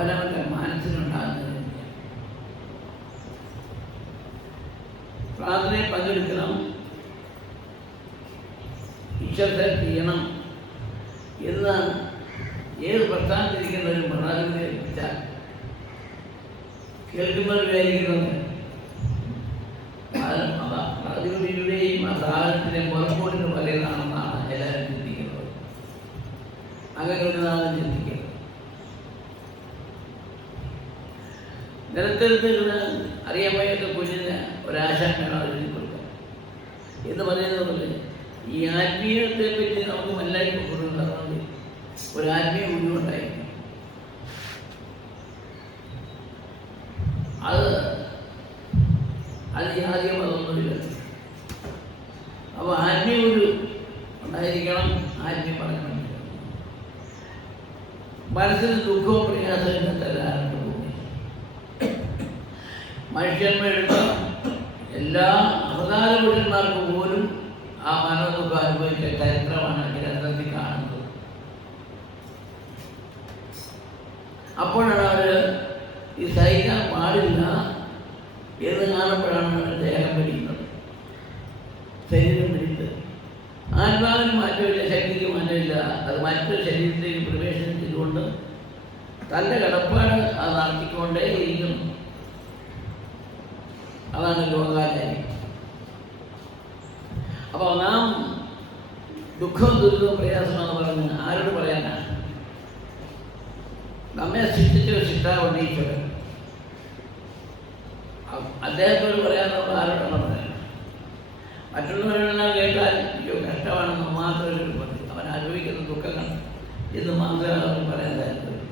അവനവൻ്റെ മനസ്സിനുണ്ടാകുന്നത്. പ്രാർത്ഥനയിൽ പങ്കെടുക്കണം, ഈശ്വരത്തെ ചെയ്യണം എന്ന് ഏത് പ്രസ്ഥാനത്തിരിക്കുന്നവരും പ്രധാനമന്ത്രിയെ വിളിച്ചാൽ കേൾക്കുന്നവർ വിചാരിക്കുന്നത് അതിരുടെയും ആ സാധനത്തിനെ പുറകോട്ട് പറയുന്നതാണെന്നാണ് എല്ലാവരും ചിന്തിക്കുന്നത്. അങ്ങനെ ഒരു നാളും ചിന്തിക്കുന്നത്. നിലത്തെടുത്തിരുന്ന് അറിയാൻ വയ്യാത്ത കുഞ്ഞിന് ഒരാശാനാണ് എഴുതി കൊടുക്കുക എന്ന് പറയുന്നത് പോലെ ഈ ആത്മീയത്തെ പറ്റി നമുക്ക് എല്ലാവർക്കും കൊടുക്കുന്നത് ഒരു ആത്മീയ ഗുരുവുണ്ടായിരിക്കും. അത് ജാതിയോ അതൊന്നുമില്ല. അപ്പോൾ ആത്മീയ ഗുരു ഉണ്ടായിരിക്കണം, ആത്മീയ പഠനം. മനസ്സിന് ദുഃഖവും പ്രയാസവും തരാറുണ്ട്. മനുഷ്യന്മാരുടെ എല്ലാ അവതാര പുരുഷന്മാർക്ക് പോലും ആ മനോദുഃഖം അനുഭവിച്ച ചരിത്രമാണ് ഗ്രന്ഥത്തിൽ കാണുന്നത്. അപ്പോഴാണ് അവർ ഈ സഹിക്കാൻ പാടില്ല എന്ന് കാണുമ്പോഴാണ് ദേഹം പിടിക്കുന്നത്, ശരീരം പിടിക്കുന്നത്. ആത്മാവിന് മാറ്റമില്ല, ശക്തിക്ക് മാറ്റമില്ല. അത് മറ്റൊരു ശരീരത്തിലേക്ക് പ്രവേശനം ചെയ്തുകൊണ്ട് തൻ്റെ കിടപ്പാട് അത് നടത്തിക്കൊണ്ടേ ഇരിക്കുന്നു. അതാണ് ലോകാചാരി. അപ്പോൾ നാം ദുഃഖവും ദുരിതവും പ്രയാസമെന്ന് പറഞ്ഞ് ആരോട് പറയാനാണ്? നമ്മെ സൃഷ്ടിച്ച ശിക്ഷാവുണ്ട് ഈശ്വരൻ. അദ്ദേഹത്തോട് പറയാനുള്ള ആരോടാണ് പറയാൻ? മറ്റുള്ളവരെല്ലാം കേട്ടാൽ അയ്യോ കഷ്ടമാണെന്ന് മാത്രമേ പറയും. അവൻ അനുഭവിക്കുന്ന ദുഃഖങ്ങൾ എന്ന് മാത്രമേ അവൻ പറയാൻ താല്പര്യം.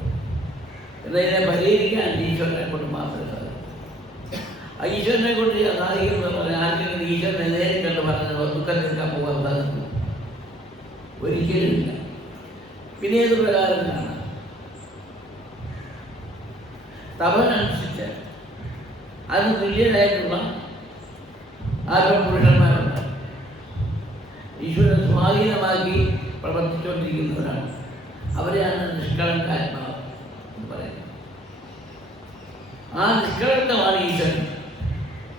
എന്നതിനെ പരിഹരിക്കാൻ ഈശ്വരനെ കൊണ്ട് മാത്രമേ സാധിക്കും. ഈശ്വരനെ കൊണ്ട് സാധിക്കുന്നത് പറയാൻ ആർക്കെങ്കിലും ഈശ്വരനെ നേരിൽ കണ്ട് പറഞ്ഞത് ദുഃഖം തീർക്കാൻ പോകാൻ സാധിക്കും? ഒരിക്കലുമില്ല. പിന്നെ ഏത് പ്രകാരത്തിലാണ്? തപനനുസരിച്ച് അതിന് തുല്യരായിട്ടുള്ള ആത്മപുരുഷന്മാരുണ്ട്. ഈശ്വരനെ സ്വാധീനമാക്കി പ്രവർത്തിച്ചുകൊണ്ടിരിക്കുന്നവരാണ്. അവരെയാണ് നിഷ്കളങ്കാത്മാവ് എന്ന് പറയുന്നത്. ആ നിഷ്കളങ്കമാണ് ഈശ്വരൻ.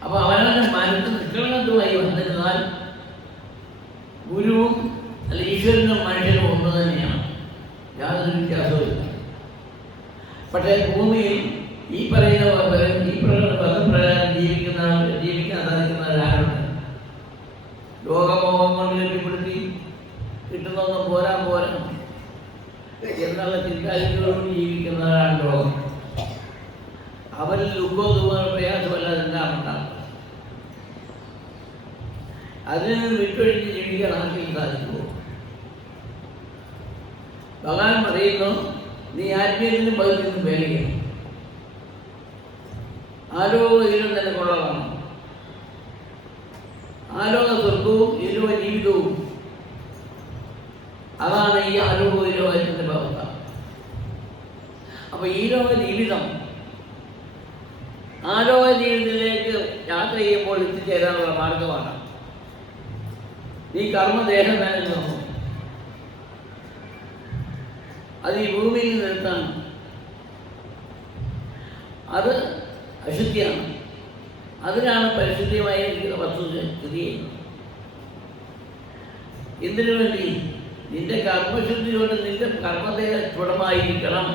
അപ്പോൾ അവനവൻ്റെ മനസ്സ് നിഷ്കളങ്കമായി വന്നിരുന്നാൽ ഗുരുവും അല്ല ഈശ്വരനും മനുഷ്യനും ഒന്ന് തന്നെയാണ്, യാതൊരു വ്യത്യാസവുമില്ല. പക്ഷേ ഭൂമിയിൽ ഈ പറയുന്ന പദപ്രകാരം ജീവിക്കാൻ സാധിക്കുന്നവരാരുണ്ട്? ലോകമോഹം കൊണ്ട് കെട്ടിപ്പിടുത്തി കിട്ടുന്നൊന്നും പോരാ എന്നുള്ള ചിന്താഗതികളോട് ജീവിക്കുന്നവരാണ് ലോകം. അവരിൽ ദുഃഖവും പ്രയാസമല്ലാതെ എന്താണ് ഉണ്ടാകുന്നത്? അതിൽ നിന്ന് വിട്ടൊഴിഞ്ഞ് ജീവിക്കാൻ ആർക്കും സാധിക്കുമോ? ഭഗവാൻ പറയുന്നു, നീ ആത്മീയത്തിനും ഭക്തിക്കും വേലിക്കണം. ആലോകയിലും തന്നെ കൊള്ളതാണ്. ആലോക സ്വർഗവും ഇരുവ ജീവിതവും, അതാണ് ഈ ആലോക വിലോകത്തിൻ്റെ വ്യവസ്ഥ. അപ്പൊ ഈ ലോക ജീവിതം ആലോക ജീവിതത്തിലേക്ക് യാത്ര ചെയ്യുമ്പോൾ എത്തിച്ചേരാനുള്ള മാർഗമാണ്. നീ കർമ്മദേഹം തന്നെ നോക്കും. അത് ഈ ഭൂമിയിൽ നിർത്താൻ അത് അശുദ്ധിയാണ്. അതിനാണ് പരിശുദ്ധിയായിരിക്കുന്ന വസ്തു സ്ഥിതി ചെയ്യുന്നത്. എന്തിനു വേണ്ടി? നിന്റെ കർമ്മശുദ്ധി കൊണ്ട് നിന്റെ കർമ്മദേഹ സ്ഫുടമായിരിക്കണം.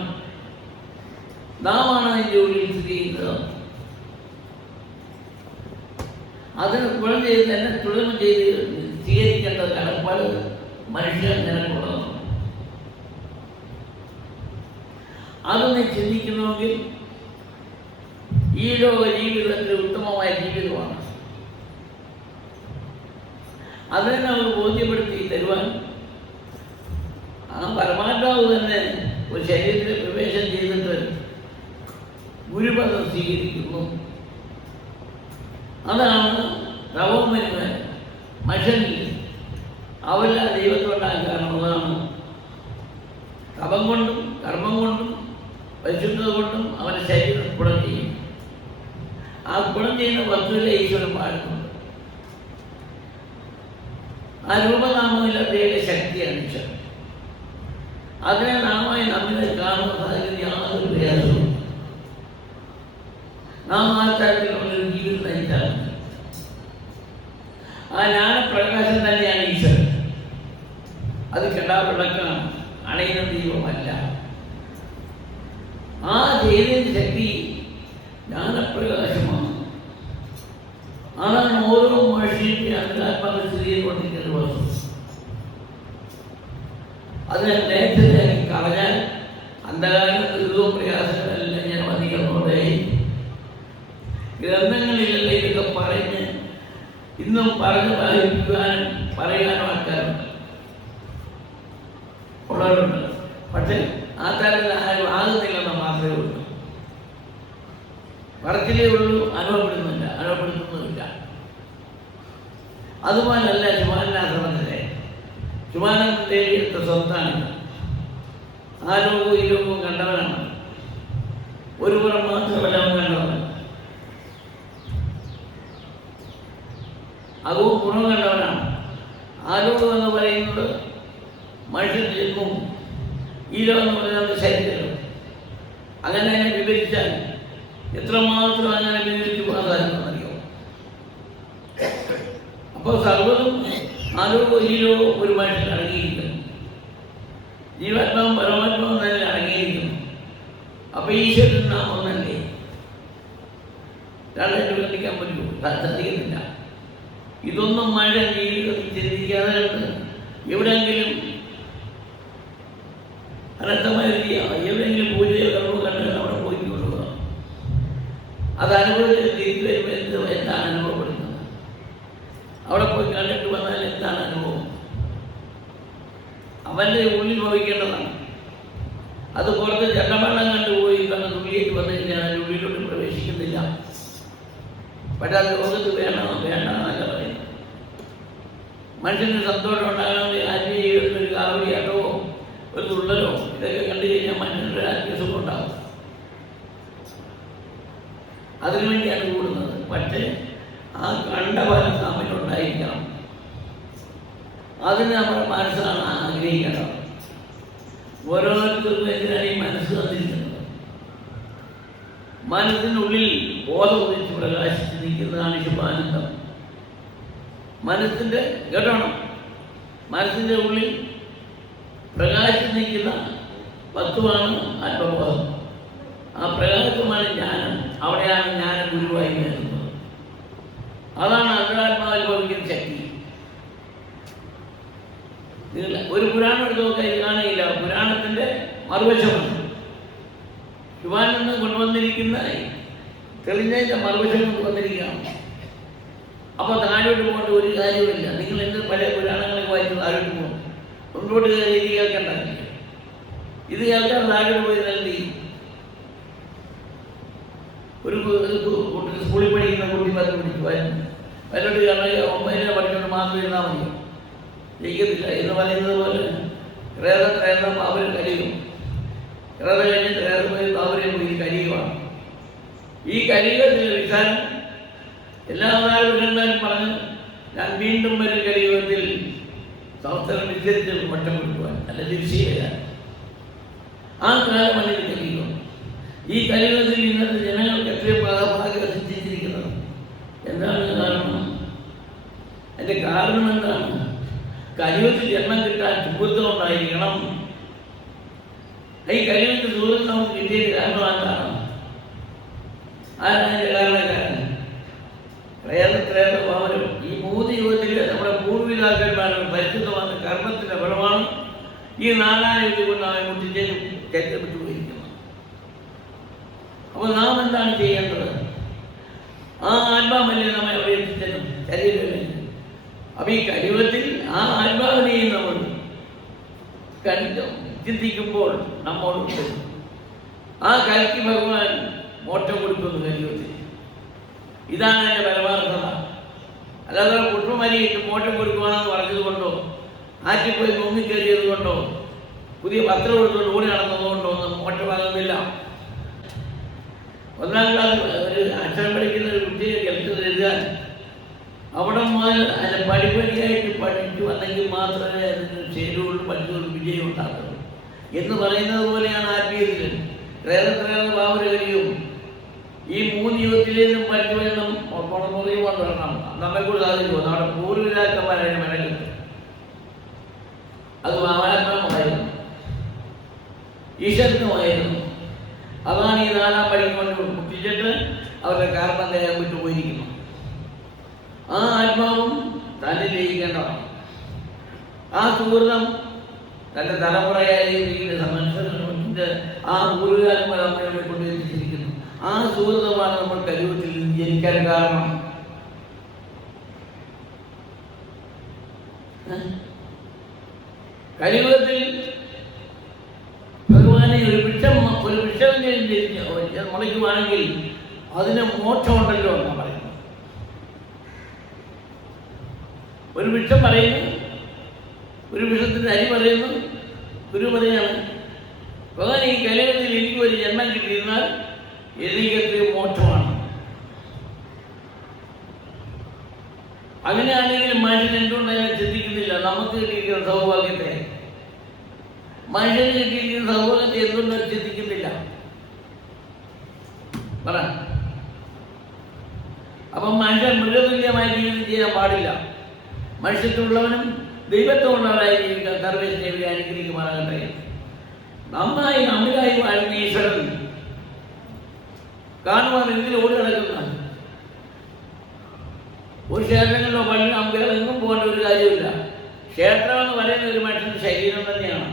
നാമാണ് അതിൻ്റെ ഉള്ളിൽ സ്ഥിതി ചെയ്യുന്നത്. അതിന് സ്ഫുടം ചെയ്ത് തന്നെ സ്ഫുടം ചെയ്ത് സ്വീകരിക്കേണ്ട കടപ്പാട് മനുഷ്യൻ നിനക്കുള്ളതാണ്. അത് നീ ചിന്തിക്കുന്നുവെങ്കിൽ ഈ ലോക ജീവിതത്തിൽ ഉത്തമമായ ജീവിതമാണ്. അതിനെ നമ്മൾ ബോധ്യപ്പെടുത്തി തരുവാൻ ആ പരമാത്മാവ് തന്നെ ഒരു ശരീരത്തിൽ പ്രവേശനം ചെയ്തിട്ട് ഗുരുപദം സ്വീകരിക്കുന്നു. അതാണ് തപോമന്മാർ മനുഷ്യനിൽ അവല്ല ദൈവത്തോണ്ടാകാൻ കാരണം. അതാണ് തപം കൊണ്ടും കർമ്മം കൊണ്ടും പരിശുദ്ധത കൊണ്ടും അവൻ്റെ ശരീരം ഗുണം ചെയ്യും. ആ ഗുണം ചെയ്യുന്ന വസ്തുവിലെ ഈശ്വരൻ പാടുന്നുണ്ട്. ആ രൂപനാമമില്ലാത്തതിൻ്റെ ശക്തിയാണ് ഈശ്വരൻ. അതിനെ നാമായി നമ്മിനെ കാണുന്ന സാഹചര്യം യാതൊരു പ്രയാസവും ജ്ഞാനപ്രകാശം തന്നെയാണ് ഈശ്വരൻ. അത് കെടാവിളക്കാണ്, അണയുന്ന ദീപമല്ല. ആ ചൈതന്യ ശക്തി ജ്ഞാനപ്രകാശമാണ്. അതാണ് ഓരോ മനുഷ്യന്റെ അന്തരാത്മാവ് സ്ഥിതി ചെയ്തുകൊണ്ടിരിക്കുന്ന വസ്തു. അതിനെ നേരത്തെ കളഞ്ഞാൽ അന്ധകാരത്തിൽ ദുരിതവും പ്രയാസങ്ങളെല്ലാം ഞാൻ വന്നിക്കുന്നതോടെ ഗ്രന്ഥങ്ങളിലുള്ള ഇതൊക്കെ പറഞ്ഞ് ഇന്നും പറഞ്ഞു വായിക്കുവാനും പറയാനും ആൾക്കാരുണ്ട്, ഉള്ളവരുണ്ട്. പക്ഷെ ആ തരത്തിൽ ആരും ആകുന്നില്ലെന്ന് മാത്രമേ ഉള്ളൂ. പറച്ചിലേ ഉള്ളൂ, അനുഭവപ്പെടുത്തുന്നുമില്ല. അതുപോലല്ല ശുഭാനന്ദാശ്രമത്തിലെ ശുഭാനന്ദന്റെ എടുത്ത സ്വത്താണ്. ആ ലോകവും ഈ ലോകവും കണ്ടവനാണ്. ഒരു പുറം മാത്രമല്ല അവൻ കണ്ടവൻ, അതും ഗുണം കണ്ടവനാണ്. ആ ലോകം എന്ന് പറയുന്നത് മനുഷ്യൻ ജന്മവും, ഈ ലോകം എന്ന് പറയുന്നത് ശരീരം. അങ്ങനെ അതിനെ വിവരിച്ചാൽ എത്രമാത്രം അങ്ങനെ വിവരിച്ചു പോകാൻ സാധിക്കുമെന്നറിയോ? അപ്പോൾ സർവ്വതും ആ ലോകവും ഈ ലോകവും ഒരു മനുഷ്യൻ അടങ്ങിയിരിക്കുന്നു. ജീവാത്മാവും പരമാത്മാവും തന്നെ അടങ്ങിയിരിക്കുന്നു. അപ്പൊ ഈശ്വരൻ നാം ഒന്നല്ലേ? രണ്ടായിട്ട് ബന്ധിക്കാൻ പറ്റുമോ? സാധിക്കുന്നില്ല. ഇതൊന്നും മനുഷ്യൻ ജീവിതത്തിൽ ചിന്തിക്കാതെ എവിടെയെങ്കിലും അനന്തമായ എവിടെയെങ്കിലും പൂജയോ കർമ്മോ കണ്ട് അവിടെ പോയി കൊള്ളുക. അത് അനുഭവത്തിൽ തിരിച്ചു വരുമ്പോൾ എന്താണ് അനുഭവപ്പെടുന്നത്? അവിടെ പോയി കണ്ടിട്ട് വന്നാൽ എന്താണ് അനുഭവം? അവൻ്റെ ഉള്ളിൽ ഭവിക്കേണ്ടതാണ്. അത് പുറത്ത് ചെണ്ടമണ്ണം കണ്ടുപോയി കണ്ട് തുള്ളിയിട്ട് വന്നു കഴിഞ്ഞാൽ അതിൻ്റെ ഉള്ളിലോട്ട് പ്രവേശിക്കുന്നില്ല. പക്ഷെ അത് ലോകത്ത് വേണ്ടെന്നല്ല പറയുന്നത്. മനുഷ്യന് സന്തോഷം ഉണ്ടാകണമെങ്കിൽ ആത്മീയ ജീവിതത്തിൽ ഒരു കാവടിയാട്ടോ ഒരു തുള്ളലോ ഇതൊക്കെ കണ്ടു കഴിഞ്ഞാൽ മനുഷ്യൻ്റെ ആത്മീയസുഖം ഉണ്ടാകും. അതിനുവേണ്ടിയാണ് കൂടുന്നത്. പക്ഷേ ആ കണ്ട ഫലം തമ്മിലുണ്ടായിരിക്കണം. അതിന് നമ്മുടെ മനസ്സാണ് ആഗ്രഹിക്കേണ്ടത്. ഓരോരുത്തർക്കും എന്തിനാണ് ഈ മനസ്സ് തന്നിരിക്കുന്നത്? മനസ്സിനുള്ളിൽ ബോധം ഉദിച്ച് പ്രകാശിച്ച് നിൽക്കുന്നതാണ് ശുഭാനന്ദം. മനസ്സിൻ്റെ കേട്ടോണം, മനസ്സിൻ്റെ ഉള്ളിൽ പ്രകാശിച്ച് നിൽക്കുന്ന വസ്തുവാണ് ആത്മബോധം. ആ പ്രകാശമാണ് ജ്ഞാനം. അവിടെയാണ് ജ്ഞാനം ഗുരുവായി വരുന്നത്. അതാണ് അന്തരാത്മാവിൽ ഭവിക്കുന്ന ശക്തി. ഒരു പുരാണം എടുത്ത് നോക്കാൻ ഇത് കാണുകയില്ല. പുരാണത്തിൻ്റെ മറുവശമാണ് ശുഭാനന്ദം കൊണ്ടുവന്നിരിക്കുന്ന തെളിഞ്ഞതിൻ്റെ മറുവശം കൊണ്ടുവന്നിരിക്കുകയാണ്. അപ്പോൾ താഴോട്ട് പോകേണ്ട ഒരു കാര്യമില്ല. നിങ്ങൾ എന്ത് പഴയ പുരാണങ്ങളൊക്കെ വായിച്ച് താഴോട്ട് പോകും, മുന്നോട്ട് ഇത് കേൾക്കേണ്ട. ഇത് കേൾക്കാൻ താഴോട്ട് പോയി നൽകി ഒരു സ്കൂളിൽ പഠിക്കുന്ന കുട്ടി പത്ത് പിടിച്ചു അതിലോട്ട് കാരണം 9 പഠിച്ചുകൊണ്ട് മാത്രം ഇരുന്നാൽ മതി, ജയിക്കത്തില്ല എന്ന് പറയുന്നത് പോലെ ത്രേതം അവർ കഴിയും. ത്രേത കഴിഞ്ഞ് അവരെ പോയി കഴിയുകയാണ്. ഈ കഴിയുകത്തിൽ വിധാനം എല്ലാ വിഷന്മാരും പറഞ്ഞു, ഞാൻ വീണ്ടും വരും കഴിയുകത്തിൽ സംസ്ഥാനം വിദ്യത്തിൽ മട്ടം കൊടുക്കുവാൻ അല്ല തിരിച്ചു വരാൻ. ആ കാലമാണ് ഇത് കഴിയുക. ഈ കഴിയുകത്തിൽ ഇന്നത്തെ ജനങ്ങൾക്ക് എത്രയും ഭാഗ്യം സിദ്ധിച്ചിരിക്കുന്നത്. എന്താണ് കാരണം? അതിൻ്റെ കാരണം എന്താണ്? കഴിവത്തിൽ ജന്മം കിട്ടാൻ സുഹൃത്തം ഉണ്ടായിരിക്കണം. ഈ കഴിവത്തിൽ സുഹൃത്ത് നമുക്ക് കിട്ടിയത് കാരണം എന്താണ്? ആരാണ് അതിൻ്റെ കാരണക്കാരൻ? ത്രേതഭാവനം. ഈ 3 യുഗത്തിൽ നമ്മുടെ പൂർവിതാക്കന്മാരുടെ പരിശുദ്ധമായ കർമ്മത്തിൻ്റെ ഫലമാണ് ഈ 4 യുഗത്തിൽ കൊണ്ട് അവൻ മുട്ടിച്ചേരും ചരിത്രപ്പെട്ടു പോയിരിക്കുന്നത്. അപ്പോൾ നാം എന്താണ് ചെയ്യേണ്ടത്? ആ ആത്മാവല്ലേ നമ്മെ അവിടെ എത്തിച്ചേരും, ശരീരമല്ലേ. അപ്പം ഈ കഴിവത്തിൽ ആ ആത്മാവിനെയും നമ്മൾ ചിന്തിക്കുമ്പോൾ നമ്മോട് ആ കലയ്ക്ക് ഭഗവാൻ മോട്ടം കൊടുക്കുന്നു കഴിവത്തിൽ. ഇതാണ് എൻ്റെ പരമാർത്ഥത. അല്ലാതെ കുട്ടുമരിയിട്ട് മോട്ടം കൊടുക്കുവാണെന്ന് പറഞ്ഞത് കൊണ്ടോ ആറ്റിപ്പോയി മുങ്ങിക്കയറിയത് കൊണ്ടോ പുതിയ പത്രം കൊടുത്തുകൊണ്ട് ഓടി നടന്നതുകൊണ്ടോ ഒന്നും മോട്ടമാകുന്നില്ല. 1ാം ക്ലാസ് ഒരു അക്ഷരം പഠിക്കുന്ന ഒരു കുട്ടിയെ എഴുതാൻ അവിടെ മുതൽ അതിൻ്റെ പടിപടിയായിട്ട് പഠിച്ചു വന്നെങ്കിൽ മാത്രമേ അതിന് ചേരുവുള്ളൂ, പഠിച്ചുകൊണ്ട് വിജയം ഉണ്ടാകുള്ളൂ എന്ന് പറയുന്നത് പോലെയാണ് ആത്മീയത്തിൽ. ത്രേതഭാവന കഴിയും. ഈ 3 യുഗത്തിലേക്കും പഠിച്ചു വേണം പുറമറിയുവാൻ വരണം. നമ്മെ കൂടെ സാധിക്കുമോ? നമ്മുടെ പൂർവിതാക്കന്മാരായ മെനക്കെട്ട് അത് ആത്മാവുമായിരുന്നു, ഈശ്വരനുമായിരുന്നു. അതാണ് ഈ 4-ാം പടി കൊണ്ട് മുട്ടിച്ചിട്ട് അവരുടെ കാരണദേഹം വിട്ടു പോയിരിക്കുന്നു. ആ ആത്മാവും തന്നെ ജയിക്കേണ്ടതാണ്. ആ സുഹൃതം തൻ്റെ തലമുറയായിരിക്കുന്ന മനുഷ്യന്റെ ആ പൂർവ്വകാലന്മാർ നമ്മളെ കൊണ്ടുവച്ചിരിക്കുന്നു. ആ സുഹൃതമാണ് നമ്മൾ കലിയുഗത്തിൽ ജനിക്കാൻ കാരണം. കലിയുഗത്തിൽ ഭഗവാനെ ഒരു വൃക്ഷമെങ്കിലും മുളയ്ക്കുവാണെങ്കിൽ അതിന് മോക്ഷമുണ്ടല്ലോ എന്നാണ് പറയുന്നത്. ഒരു വൃക്ഷം പറയുന്നു, ഒരു വൃക്ഷത്തിൻ്റെ അരി പറയുന്നു, ഗുരു പറയാണ് ഭഗവാൻ ഈ കലിയുഗത്തിൽ എനിക്ക് ഒരു ജന്മം കിട്ടിയിരുന്നാൽ എനിക്ക് മോക്ഷമാണ്. അങ്ങനെയാണെങ്കിൽ മനുഷ്യൻ എന്തുകൊണ്ട് അതിനെ ചിന്തിക്കുന്നില്ല? നമുക്ക് കിട്ടിയിരിക്കുന്ന സൗഭാഗ്യത്തെ, മനുഷ്യന് കിട്ടിയിരിക്കുന്ന സൗഭാഗ്യത്തെ എന്തുകൊണ്ട് ചിന്തിക്കുന്നില്ല? പറ. അപ്പം മനുഷ്യൻ മൃഗതുല്യമായി ജീവിതം ചെയ്യാൻ പാടില്ല. മനുഷ്യത്തുള്ളവനും ദൈവത്തോടുള്ളവരായി ജീവിക്കാൻ സർവേശ്വരനെ ഇവിടെ അനുഗ്രഹിക്കുമാറാകട്ടെ. നന്നായി നമ്മിലായി വാഴുന്ന ഈശ്വരൻ കാണുവാൻ എന്തിനും ഓടി നടക്കുന്ന ഒരു ക്ഷേത്രങ്ങളിലോ പള്ളി അമ്പലം എങ്ങും പോകേണ്ട ഒരു കാര്യമില്ല. ക്ഷേത്രം എന്ന് പറയുന്ന ഒരു മനുഷ്യൻ്റെ ശരീരം തന്നെയാണ്.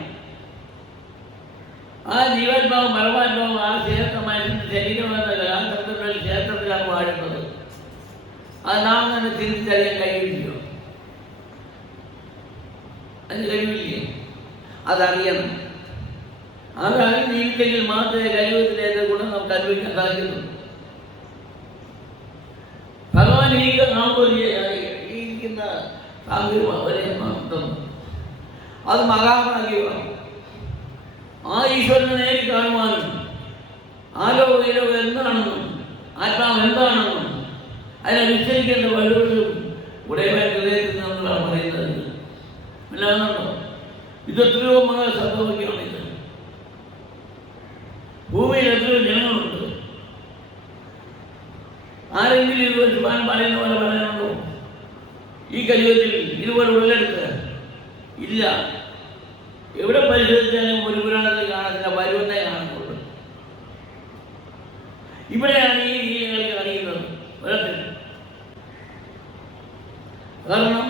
ആ ജീവാത്മാവ് പരമാത്മാവ് ആ മനുഷ്യൻ്റെ ശരീരം എന്നല്ല, ആ തരത്തിലുള്ള ക്ഷേത്രത്തിലാണ് വാഴുന്നത്. അത് നാം തന്നെ ചിന്തിച്ചറിയാൻ കഴിയില്ലയോ? അതിന് കഴിവില്ലേ? അതറിയണം. അതറിഞ്ഞ് ജീവിച്ചെങ്കിൽ മാത്രമേ കലിയുഗത്തിൻ്റെ ഗുണം നമുക്ക് അനുഭവിക്കാൻ സാധിക്കുള്ളൂ. ഭഗവാൻ ഇരിക്കുന്ന അത് മഹാഭാഗ്യമാണ്. ആ ഈശ്വരനെ നേരിൽ കാണുവാനും ആലോകയിലോ എന്താണെന്നും ആത്മാവ് എന്താണെന്നും അതിനെ വിസ്തരിക്കേണ്ട വഴികളും ഉടയമായ ഹൃദയത്തിൽ നിന്നാണ് പറയുന്നത്. മനസ്സിലാകുന്നുണ്ടോ? ഇതെത്രയോ മഹാസംഭവിക്കുകയാണ്. ഇത് ഭൂമിയിൽ എത്രയോ ജനങ്ങളുണ്ട്. ആരെങ്കിലും ഇത് ശുഭാൻ പറയുന്ന പോലെ പറയാനുണ്ടോ? ഈ കലിയുഗത്തിൽ ഇതുപോലെ ഉള്ളെടുത്ത് ഇല്ല. എവിടെ പരിശോധിച്ചാലും ഒരു പുരാണത്തിൽ കാണത്തില്ല, വരുവന്നേ കാണുന്നുള്ളൂ. ഇവിടെയാണ് ഈ കളി കാണിക്കുന്നത് ഒരത്തിൽ. കാരണം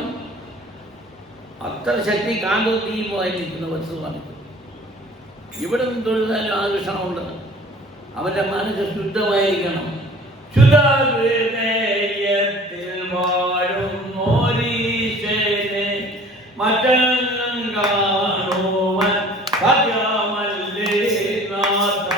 അത്ര ശക്തി കാന്തീയമായിരിക്കുന്ന വസ്തുവാണ്. ഇവിടെ നിന്ന് തൊഴുതാലും ആ കൃഷ്ണമുണ്ട്. അവൻ്റെ മനസ്സ് ശുദ്ധമായിരിക്കണം. ശുദ്ധഹൃദയത്തിൽ വാഴും മോരീശനെ മറ്റെങ്ങും കാണുവാൻ സാധ്യമല്ലേ നാഥ.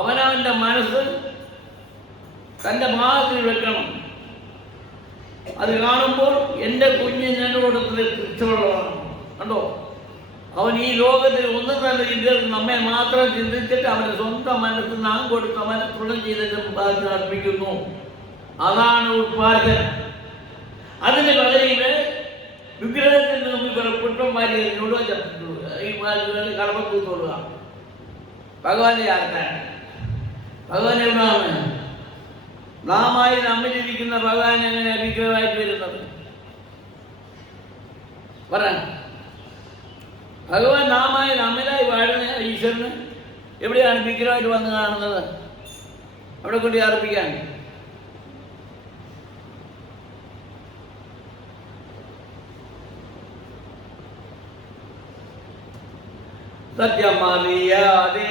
അവനവന്റെ മനസ്സ് തൻ്റെ ഭാഗത്തിൽ വെക്കണം. അത് കാണുമ്പോൾ എൻ്റെ കുഞ്ഞ് എന്നോട് തിരിച്ചുള്ളതാണ്. കണ്ടോ, അവൻ ഈ ലോകത്തിൽ ഒന്നും തന്നെ ചിന്തയിൽ നമ്മെ മാത്രം ചിന്തിച്ചിട്ട് അവൻ്റെ സ്വന്തം മനസ്സ് നാം കൊടുത്ത് അവൻ തുണം ചെയ്തിട്ട് മുമ്പാകെ അർപ്പിക്കുന്നു. അതാണ് ഉത്പാദനം. അതിന് പകരം വിഗ്രഹത്തിന് മുമ്പിൽ പുഷ്പന്മാരി എറിഞ്ഞോടുക, ഈ കളപ്പത്തൂത്തോടുക. ഭഗവാന്റെ ആർക്കാണ്? ഭഗവാൻ എവിടാണ്? നാമായി നമ്മിലിരിക്കുന്ന ഭഗവാൻ എങ്ങനെ വിഗ്രഹമായിട്ട് വരുന്നത്? പറ. ഭഗവാൻ നാമായി നമ്മിലായി വാഴുന്ന ഈശ്വരന് എവിടെയാണ് വിഗ്രഹമായിട്ട് വന്ന് കാണുന്നത്? അവിടെ കൊണ്ട് അർപ്പിക്കാൻ. സത്യമറിയാതെ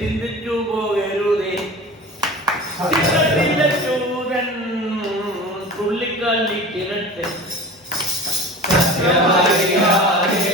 ചിന്തിച്ചു പോകരുതേ, ചൂരൻ തുള്ളിക്കള്ളിക്കിരട്ടെ. സത്യമറിയാതെ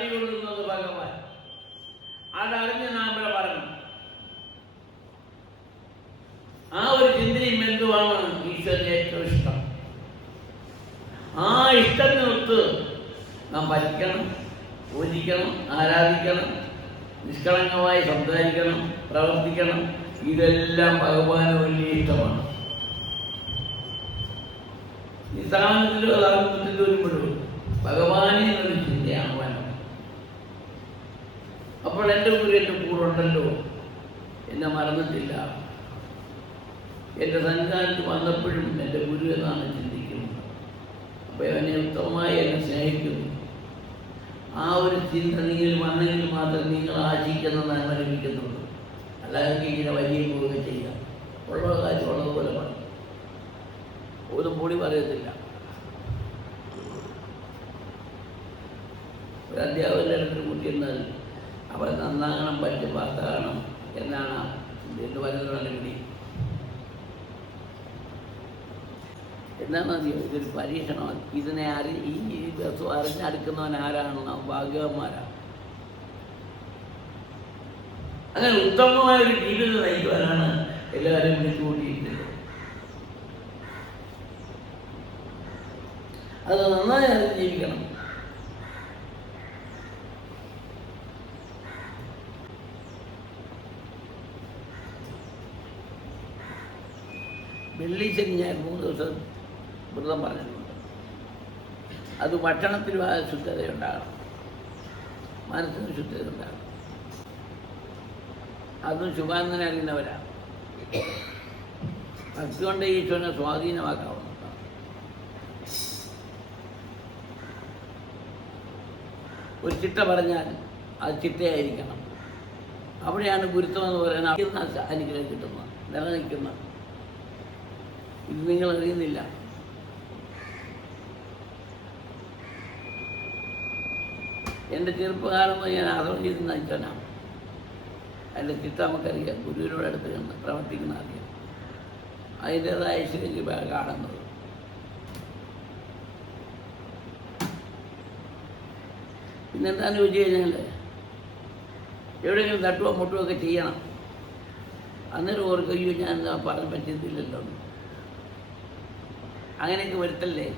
കൊടുക്കുന്നത്. 'അതറിഞ്ഞ് നാം ഇവിടെ പറഞ്ഞു. ചിന്തയും എന്തുവാണ് ഈശ്വരന് ഏറ്റവും ഇഷ്ടം. ആ ഇഷ്ടത്തിനൊത്ത് നാം ഭരിക്കണം, പൂജിക്കണം, ആരാധിക്കണം, നിഷ്കളങ്കമായി സംസാരിക്കണം, പ്രവർത്തിക്കണം. ഇതെല്ലാം ഭഗവാന് വലിയ ഇഷ്ടമാണ്. ഈ സ്ഥാനത്തിലോ അതാകുന്നതിലോ വരുമ്പോഴും ഭഗവാനെ എന്നൊരു ചിന്തയാണ് വേണം. അപ്പോൾ എൻ്റെ ഗുരു എൻ്റെ കൂടെ ഉണ്ടല്ലോ, എന്നെ മറന്നിട്ടില്ല, എൻ്റെ സന്നിധാനത്ത് വന്നപ്പോഴും എൻ്റെ ഗുരു എന്നാണ് ചിന്തിക്കുന്നത്. അപ്പോൾ എന്നെ ഉത്തമമായി എന്നെ സ്നേഹിക്കുന്നു. ആ ഒരു ചിന്ത നിങ്ങൾ വന്നെങ്കിൽ മാത്രം നിങ്ങൾ ആശിക്കുന്ന നന്മ ലഭിക്കുന്നുള്ളൂ. അല്ലാതെ ഇങ്ങനെ വലിയ പോവുക ചെയ്യുക, ഉള്ള കാര്യം ഉള്ളതുപോലെ പറയും, ഒരു പൊടി പറയത്തില്ല. ഒരു അധ്യാപകൻ്റെ അടുത്തൊരു കുട്ടിയെന്നാൽ അവൻ നന്നാകണം, പറ്റി പാസ്സാകണം എന്നാണ് എന്ന് പറയുന്നതാണ്. എന്താണെന്നറിയോ, ഇതൊരു പരീക്ഷണമാണ്. ഇതിനെ ഈ ദിവസം അറിഞ്ഞടുക്കുന്നവൻ ആരാണ്? നാം ഭാഗ്യവന്മാരാണ്. അങ്ങനെ ഉത്തമമായ ഒരു ജീവിതം നയിക്കുവാനാണ് എല്ലാവരും വിളിച്ചുകൂട്ടിയിരിക്കുന്നത്. അത് നന്നായി അറിഞ്ഞ് ജീവിക്കണം. വെള്ളി ശനി ഞാൻ 3 ദിവസം വ്രതം പറഞ്ഞിട്ടുണ്ട്. അത് ഭക്ഷണത്തിലും ആ ശുദ്ധതയുണ്ടാകണം, മനസ്സിന് ശുദ്ധതയുണ്ടാകണം. അതും ശുഭാന്തനെ അറിയുന്നവരാണ്. ഭക്തി കൊണ്ട് ഈശ്വരനെ സ്വാധീനമാക്കാവുന്നതാണ്. ഒരു ചിട്ട പറഞ്ഞാൽ അത് ചിട്ടയായിരിക്കണം. അവിടെയാണ് ഗുരുത്വം എന്ന് പറയുന്നത് അനുഗ്രഹം കിട്ടുന്നത്, നിലനിൽക്കുന്നത്. ഇത് നിങ്ങൾ അറിയുന്നില്ല. എൻ്റെ ചെറുപ്പകാലം ഞാൻ ആശ്രമം ചെയ്ത് നയിച്ചവനാണ്. അതിൻ്റെ ചിട്ട നമുക്കറിയാം. ഗുരുവിനോട് അടുത്ത് കണ്ട് പ്രവർത്തിക്കുന്ന അറിയാം. അതിൻ്റേതായ ഐശ്വര്യം കാണുന്നത്. പിന്നെന്താണെന്ന് ചോദിച്ചു കഴിഞ്ഞാൽ എവിടെയെങ്കിലും തട്ടുകയോ മുട്ടുകയോ ഒക്കെ ചെയ്യണം. അന്നേരം ഓർക്കുകയോ ഞാൻ പറയാൻ പറ്റിയതില്ലല്ലോ, അങ്ങനെയൊക്കെ വരുത്തല്ലേ.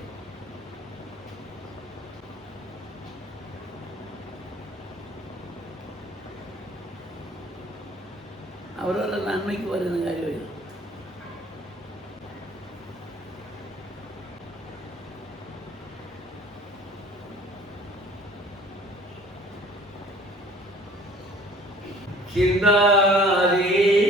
അവരവരുടെ നന്മയ്ക്ക് പറയുന്ന കാര്യമായിരുന്നു. ചിന്താലീലായ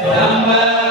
Sambal